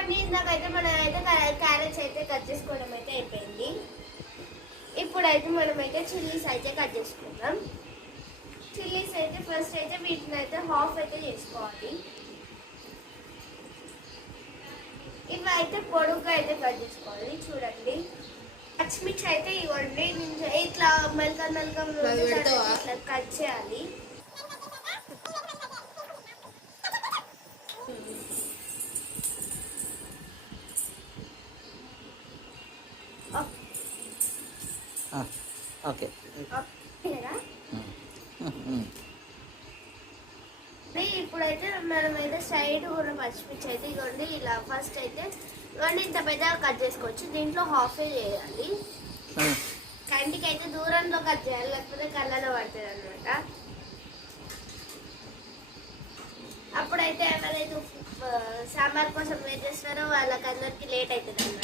చూడండి, ఇందాకైతే మనం అయితే క్యారెట్స్ అయితే కట్ చేసుకోవడం అయితే అయిపోయింది. ఇప్పుడైతే మనమైతే చిల్లీస్ అయితే కట్ చేసుకుందాం. చిల్లీస్ అయితే ఫస్ట్ అయితే వీటిని అయితే హాఫ్ అయితే చేసుకోవాలి. ఇవి అయితే పొడుగ్గా అయితే కట్ చేసుకోవాలి. చూడండి, పచ్చిమిర్చి అయితే ఇవ్వండి ఇట్లా మెలక ఇట్లా కట్ చేయాలి. ఓకే ఇప్పుడైతే మనమైతే సైడ్ ఉన్న పచ్చిమిర్చి అయితే ఇవ్వండి ఇలా ఫస్ట్ అయితే ఇవ్వండి ఇంత పెద్దగా కట్ చేసుకోవచ్చు. దీంట్లో హాఫే చేయాలి. కంటికి అయితే దూరంలో కట్ చేయాలి, లేకపోతే కళ్ళలో పడుతుంది అనమాట. అప్పుడైతే ఎవరైతే సాంబార్ కోసం వెయిట్ చేస్తారో వాళ్ళకందరికి లేట్ అవుతుంది అనమాట.